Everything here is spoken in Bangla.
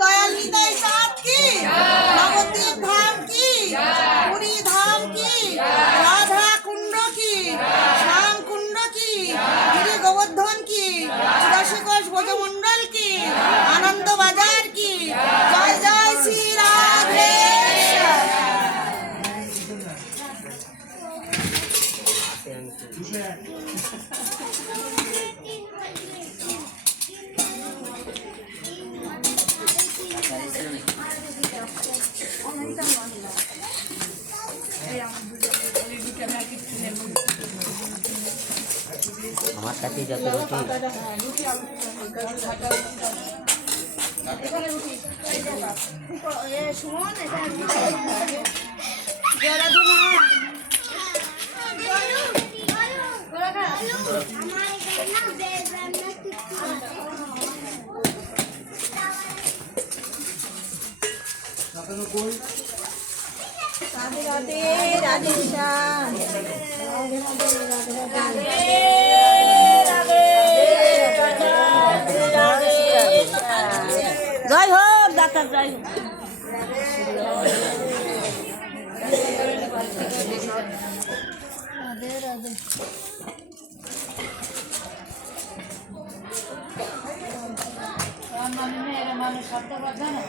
দয়াল নিতাই চাঁদ কি, নবদ্বীপ ধাম কি, পুরী ধাম কি, রাধা কুণ্ড কি, শ্যাম কুণ্ড কি, গিরি গোবর্ধন কি, 84 কোষ ব্রজমণ্ডল কি, আনন্দ বাজার কি, জয় জয় শ্রী রাধে। আমার কাছে যত রুটি রাধে রাধে রাধে শ্যাম, জয় হোক ডাক্তার, জয় হোক। রাধে রাধে। মানুষ শব্দ কথা না।